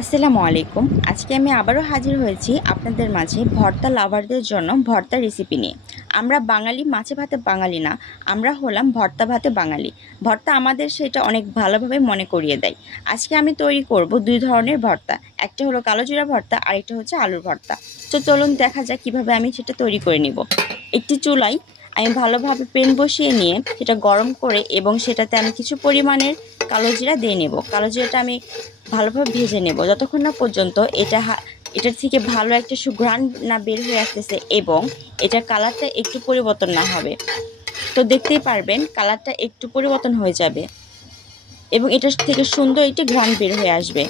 আসসালামু আলাইকুম। আজকে আমি আবারও হাজির হয়েছি আপনাদের মাঝে ভর্তা লাভারদের জন্য ভর্তা রেসিপি নিয়ে। আমরা বাঙালি, মাছে ভাতে বাঙালি না, আমরা হলাম ভর্তা ভাতে বাঙালি। ভর্তা আমাদের সেটা অনেক ভালোভাবে মনে করিয়ে দেয়। আজকে আমি তৈরি করব দুই ধরনের ভর্তা। একটা হলো কালো জিরা ভর্তা, আরেকটা হচ্ছে আলুর ভর্তা। তো চলুন দেখা যাক কীভাবে আমি সেটা তৈরি করে নিব। একটি চুলায় আমি ভালোভাবে প্যান বসিয়ে নিয়ে সেটা গরম করে এবং সেটাতে আমি কিছু পরিমাণের কালো জিরা দিয়ে নেব। কালো জিরাটা আমি ভালোভাবে ভেজে নেব যতক্ষণ না পর্যন্ত এটার থেকে ভালো একটা সুঘ্রাণ না বের হয়ে আসতেছে এবং এটার কালারটা একটু পরিবর্তন না হবে। তো দেখতেই পারবেন কালারটা একটু পরিবর্তন হয়ে যাবে এবং এটার থেকে সুন্দর একটি ঘ্রাণ বের হয়ে আসবে।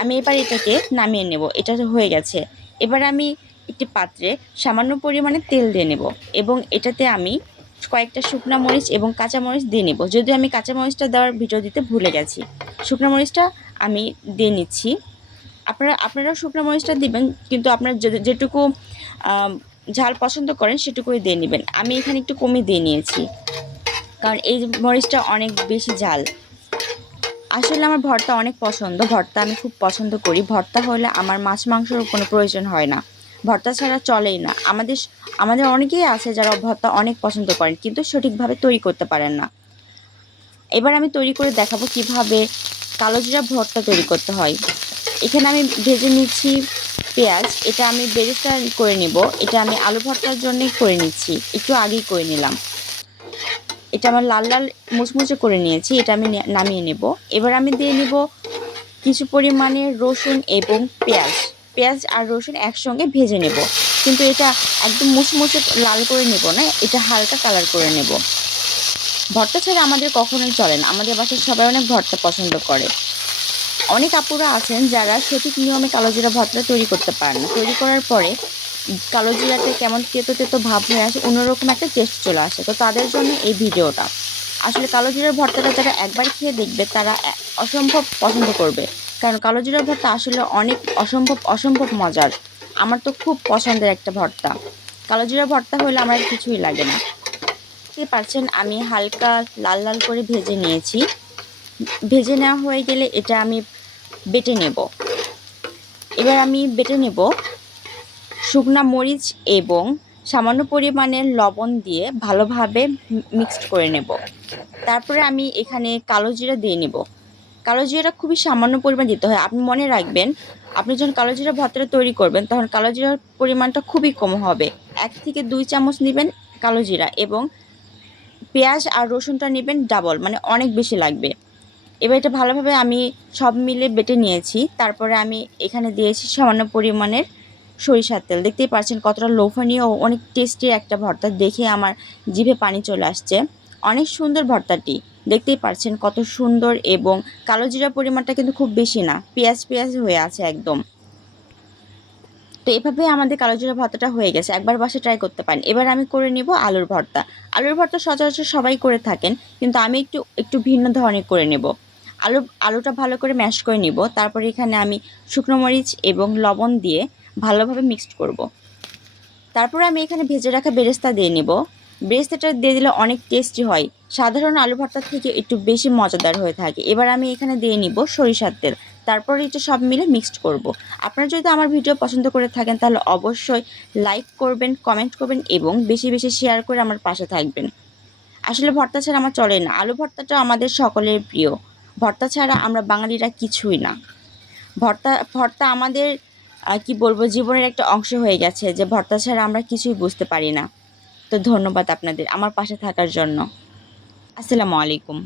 আমি এবার এটাকে নামিয়ে নেব। এটা হয়ে গেছে। এবার আমি একটি পাত্রে সামান্য পরিমাণে তেল দিয়ে নেব এবং এটাতে আমি কয়েকটা শুকনো মরিচ এবং কাঁচা মরিচ দিয়ে নেব। যদিও আমি কাঁচা মরিচটা দেওয়ার ভিডিও দিতে ভুলে গেছি। শুকনো মরিচটা আমি দিয়ে নিচ্ছি। আপনারাও শুকনো মরিচটা দিবেন, কিন্তু আপনারা যেটুকু ঝাল পছন্দ করেন সেটুকুই দিয়ে নেবেন। আমি এখানে একটু কমই দিয়ে নিয়েছি, কারণ এই মরিচটা অনেক বেশি ঝাল। আসলে আমার ভর্তা অনেক পছন্দ। ভর্তা আমি খুব পছন্দ করি। ভর্তা হলে আমার মাছ মাংসের কোনো প্রয়োজন হয় না। ভর্তা ছাড়া চলেই না। আমাদের অনেকেই আছে যারা ভর্তা অনেক পছন্দ করেন, কিন্তু সঠিকভাবে তৈরি করতে পারেন না। এবার আমি তৈরি করে দেখাবো কিভাবে কালো জিরা ভর্তা তৈরি করতে হয়। এখানে আমি ভেজে নিচ্ছি পেঁয়াজ। এটা আমি বেরেস্তা করে নেব। এটা আমি আলু ভর্তার জন্যই করে নিচ্ছি, একটু আগেই করে নিলাম। এটা আমার লাল লাল মুচমুচে করে নিয়েছি। এটা আমি নামিয়ে নেব। এবার আমি দিয়ে নেব কিছু পরিমাণে রসুন এবং পেঁয়াজ। পেঁয়াজ আর রসুন একসঙ্গে ভেজে নেব, কিন্তু এটা একদম মুচমুচে লাল করে নেব না, এটা হালকা কালার করে নেব। ভর্তা ছাড়া আমাদের কখনোই চলে না। আমাদের বাসায় সবাই অনেক ভর্তা পছন্দ করে। অনেক আপুরা আছেন যারা সঠিক নিয়মে কালো জিরা ভর্তা তৈরি করতে পারেন না। তৈরি করার পরে কালো জিরাতে কেমন তেতো তেতো ভাব হয়ে আসে, অন্যরকম একটা টেস্ট চলে আসে। তো তাদের জন্য এই ভিডিওটা। আসলে কালো জিরার ভর্তাটা যারা একবার খেয়ে দেখবে তারা অসম্ভব পছন্দ করবে, কারণ কালো জিরার ভর্তা আসলে অনেক অসম্ভব মজার। আমার তো খুব পছন্দের একটা ভর্তা। কালো জিরার ভর্তা হলে আমার কিছুই লাগে না। দেখতে পাচ্ছেন আমি হালকা লাল লাল করে ভেজে নিয়েছি। ভেজে নেওয়া হয়ে গেলে এটা আমি বেটে নেব। এবার আমি বেটে নেব শুকনা মরিচ এবং সামান্য পরিমাণের লবণ দিয়ে ভালোভাবে মিক্সড করে নেব। তারপরে আমি এখানে কালো জিরা দিয়ে নেব। কালো জিরাটা খুবই সামান্য পরিমাণ দিতে হয়। আপনি মনে রাখবেন, আপনি যখন কালো জিরা ভর্তাটা তৈরি করবেন তখন কালো জিরার পরিমাণটা খুবই কম হবে। 1 থেকে 2 চামচ নেবেন কালো জিরা এবং পেঁয়াজ আর রসুনটা নেবেন ডাবল, মানে অনেক বেশি লাগবে। এবার এটা ভালোভাবে আমি সব মিলে বেটে নিয়েছি। তারপরে আমি এখানে দিয়েছি সামান্য পরিমাণের সরিষার তেল। দেখতেই পাচ্ছেন কতটা লোভনীয় ও অনেক টেস্টি একটা ভর্তা। দেখে আমার জিভে পানি চলে আসছে। অনেক সুন্দর ভর্তাটি। দেখতেই পাচ্ছেন কত সুন্দর, এবং কালো জিরার পরিমাণটা কিন্তু খুব বেশি না, পেঁয়াজ হয়ে আছে একদম। তো এভাবে আমাদের কালো জিরা ভর্তাটা হয়ে গেছে। একবার বাসায় ট্রাই করতে পারেন। এবার আমি করে নিব আলুর ভর্তা। আলুর ভর্তা সচরাচর সবাই করে থাকেন, কিন্তু আমি একটু ভিন্ন ধরনের করে নেব। আলুটা ভালো করে ম্যাশ করে নিব। তারপরে এখানে আমি শুকনো মরিচ এবং লবণ দিয়ে ভালোভাবে মিক্সড করব। তারপরে আমি এখানে ভেজে রাখা বেরেস্তা দিয়ে নেব। বেরেস্তাটা দিয়ে দিলে অনেক টেস্টি হয়। সাধারণ আলু ভর্তার থেকে একটু বেশি মজাদার হয়ে থাকে। এবার আমি এখানে দিয়ে নিব সরিষার তেল। তারপরে এটা সব মিলে মিক্সড করব। আপনারা যদি আমার ভিডিও পছন্দ করে থাকেন তাহলে অবশ্যই লাইক করবেন, কমেন্ট করবেন এবং বেশি বেশি শেয়ার করে আমার পাশে থাকবেন। আসলে ভর্তা ছাড়া আমার চলে না। আলু ভর্তাটা আমাদের সকলের প্রিয়। ভর্তা ছাড়া আমরা বাঙালিরা কিছুই না। ভর্তা আমাদের কি বলবো, জীবনের একটা অংশ হয়ে গেছে, যে ভর্তা ছাড়া আমরা কিছুই বুঝতে পারি না। তো ধন্যবাদ আপনাদের আমার পাশে থাকার জন্য। আসসালামু আলাইকুম।